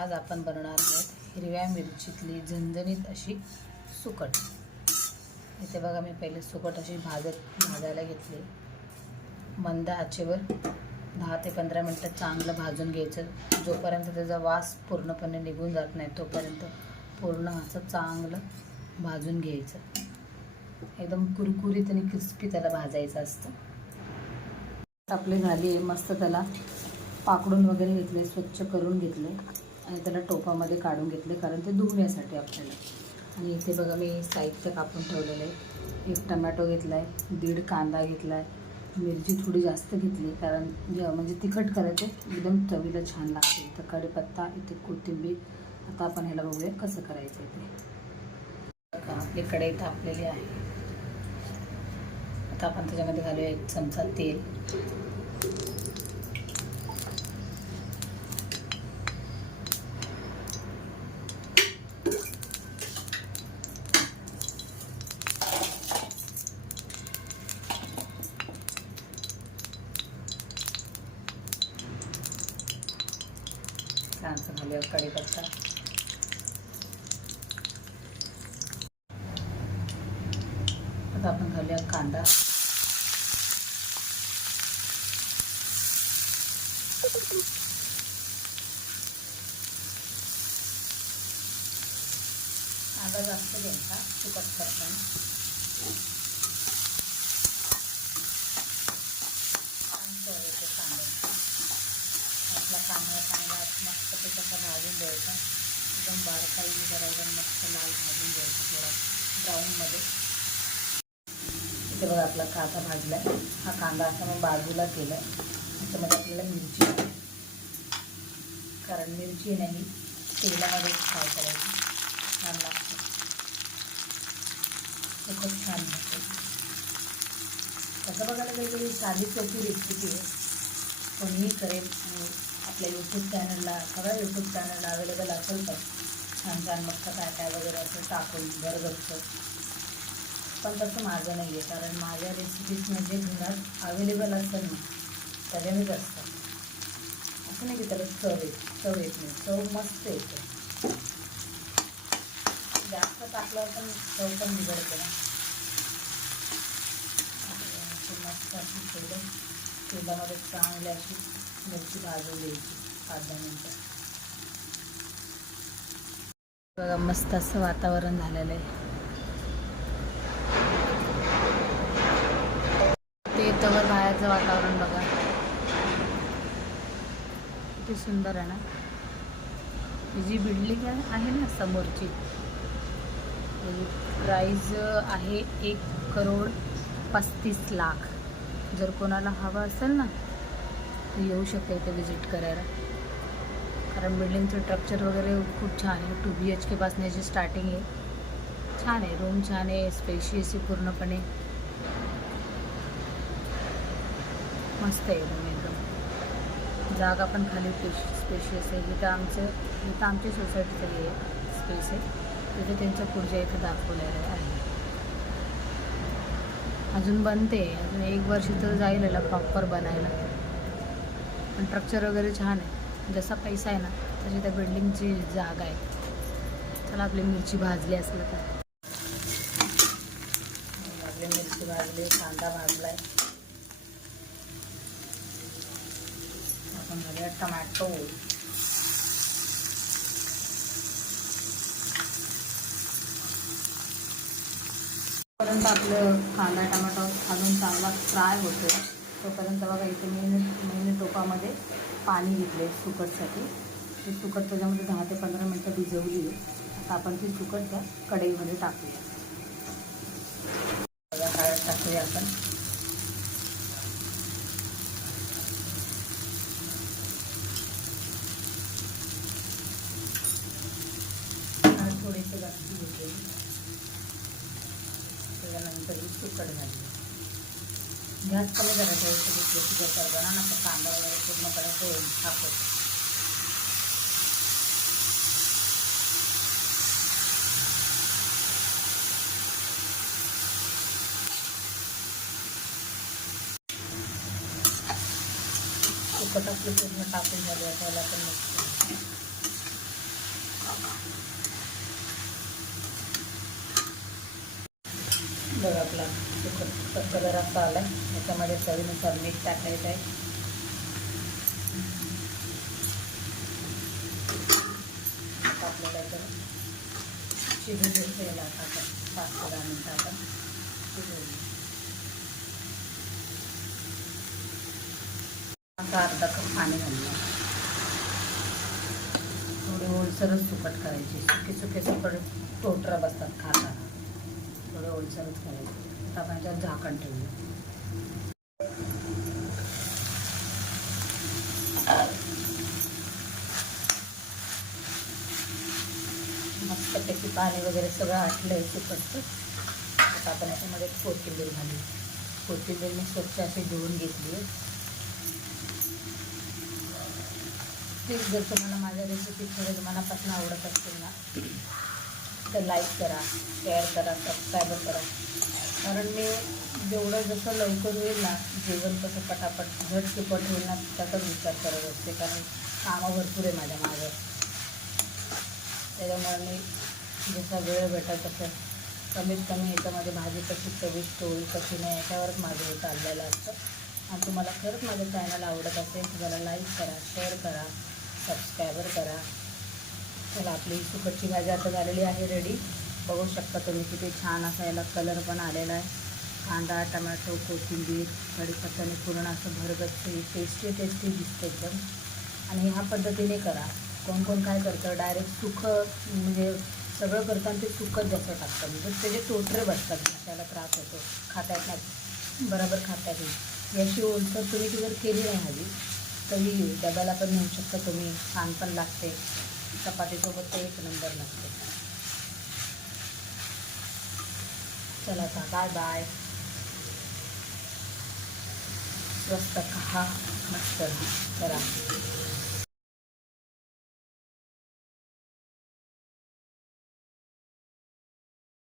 आज आपण बनवणार आहोत हिरव्या मिरचीतली झणझणीत अशी सुकट. इथे बघा मी पहिले सुकट अशी भाजत भाजायला घेतली. मंद आचेवर दहा ते पंधरा मिनटं चांगलं भाजून घ्यायचं. जोपर्यंत त्याचा वास पूर्णपणे निघून जात नाही तोपर्यंत पूर्ण असं चांगलं भाजून घ्यायचं. एकदम कुरकुरीत आणि क्रिस्पी त्याला भाजायचं असतं. आपली झाली आहे मस्त त्याला पाकडून वगैरे घेतले स्वच्छ करून घेतले. आणि त्याला टोपामध्ये काढून घेतले कारण ते धुण्यासाठी आपल्याला. आणि इथे बघा मी साहित्य कापून ठेवलेलं आहे. एक टमॅटो घेतला आहे दीड कांदा घेतला आहे मिरची थोडी जास्त घेतली कारण जे- म्हणजे तिखट करायचं एकदम चवीला छान लागते. इथं कढीपत्ता इथे कोथिंबीर. आता आपण ह्याला बघूया कसं करायचं ते. आपली कढई तापलेली आहे. आता आपण त्याच्यामध्ये घालूया एक चमचा तेल. छानसं घालूया कढीपत्ता आता आपण घालूया कांदा. कांदा जास्त घ्यायचा सुकट करताना छान चव येते कांद्याची आपला कांदा चांगला मस्त कसा भाजून द्यायचा एकदम बारकाई जरा एकदम मस्त लाल भाजून द्यायचा थोडा ब्राऊनमध्ये इथे बघा आपला कांदा भाजला आहे हा कांदा असा मग बाजूला केला आहे त्याच्यामध्ये आपल्याला मिरची कारण मिरची नाही तेलामध्ये फ्राय करायची. छान लागतो. ते खूप छान लागते. तसं बघायला गेलं तरी साधी सोपी रेसिपी आहे. कोणीही करेल आपल्या यूट्यूब चॅनलला सगळ्या यूट्यूब चॅनलला अवेलेबल असेल तर छान छान मस्त काय काय वगैरे असं टाकून घरगच्चं पण तसं माझं नाही आहे कारण माझ्या रेसिपीज म्हणजे घरात अवेलेबल असेल ना मी असतं असं नाही की त्याला चव येत चव येत नाही चव मस्त येते. जास्त टाकल्यावर पण चव पण बिघडते ना. मस्त अशी थोडं तेलामध्ये चांगली अशी मिरची भाजून द्यायची पाच दहा मिनटं बघा मस्त असं वातावरण झालेलं आहे. ते तवर बाहेरचं वातावरण बघा. किती सुंदर आहे ना. जी बिल्डिंग आहे ना समोरची प्राईज आहे एक करोड पस्तीस लाख. जर कोणाला हवं असेल ना येऊ शकते इथे विजिट करायला. कारण बिल्डिंगचं स्ट्रक्चर वगैरे खूप छान आहे. टू बी एच केपासून याची स्टार्टिंग आहे. छान आहे. रूम छान आहे. स्पेशियस आहे पूर्णपणे. मस्त आहे रूम एकदम. जागा पण खाली स्पेशियस आहे. इथं आमचं इथं आमच्या सोसायटीचं हे स्पेस आहे. तिथे त्यांच्या पुढच्या इथं दाखवलेलं आहे. अजून बनते. अजून एक वर्ष तर जाईल याला प्रॉपर बनायला. पण स्ट्रक्चर वगैरे छान आहे. जसा पैसा आहे ना तशी त्या बिल्डिंगची जागा आहे. चला आपली मिरची भाजली असलं तर. आपली मिरची भाजली कांदा भाजलाय. आपण घालूया टमॅटो. पर्यंत आपलं कांदा टमाटो अजून चांगला फ्राय होतो तोपर्यंत बघा इथे मी महिने टोपामध्ये पाणी घेतले सुकटसाठी ते सुकट त्याच्यामध्ये दहा ते पंधरा मिनटं भिजवली आहे. आता आपण ती सुकट त्या कढईमध्ये टाकूया. बघा हळद टाकूया आपण. थोडेसे जास्त घेते त्याच्यानंतर ही सुकट झाली. गॅस कमी करायचा आहे घेतली करताना ना तर कांदा वगैरे पूर्णपणे ते टाकतो तिखट पूर्ण टाकून झाली आता याला पण मिक्स करू. बघ आपला. कलर असा आला आहे याच्यामध्ये चवीनुसार मीठ टाकायचं आहे आपल्याला याच्यात शिजून घ्यायला टाका पाच ते दहा मिनटं आपण शिजवून आता अर्धा कप पाणी घालूया थोडी ओलसरच सुकट करायची. सुके सुके सुकट टोटरा बसतात खाताना. थोडे ओलसरच करायचं. आता आपण याच्यात झाकण ठेवूया मस्तपैकी पाणी वगैरे सगळं आटलं आहे सुकटचं आता आपण याच्यामध्ये कोथिंबीर घालू कोथिंबीर मी स्वच्छ अशी धुवून घेतली आहे. प्लीज जर तुम्हाला माझ्या रेसिपी खरंच मनापासून आवडत असतील ना तर लाईक करा शेअर करा सबस्क्राईब करा. कारण मी जेवढं जसं लवकर होईल ना जेवण कसं पटापट झटकीपट होईल ना त्याचाच विचार करत असते. कारण कामं भरपूर आहे माझ्या मागं. त्याच्यामुळे मी जसा वेळ भेटत तसं कमीत कमी याच्यामध्ये भाजी कशी चविष्ट होईल कशी नाही याच्यावरच माझं हे चाललेलं असतं. आणि तुम्हाला खरंच माझं चॅनल आवडत असेल तुम्हाला लाईक करा शेअर करा सबस्क्रायबर करा. चला आपली सुकटची भाजी आता झालेली आहे रेडी बघू शकता तुम्ही किती छान असा याला कलर पण आलेला आहे. कांदा टमॅटो कोथिंबीर कढीपत्त्याने पूर्ण असं भरगच्च टेस्टी टेस्टी दिसतं एकदम. आणि ह्या पद्धतीने करा. कोण कोण काय करतं डायरेक्ट सुखं म्हणजे सगळं करताना ते सुकत जास्त टाकतं म्हणजे त्याचे टोटरे बसतात त्याला त्रास होतो खाता येत नाही बरोबर खाता येईल याची ओलसर तुम्ही ती जर केली नाही हवी तरी डब्याला पण नेऊ शकता तुम्ही. छान पण लागते. चपातीसोबत ते एक नंबर लागते. चला आता बाय बाय स्वस्त खा मस्त करा.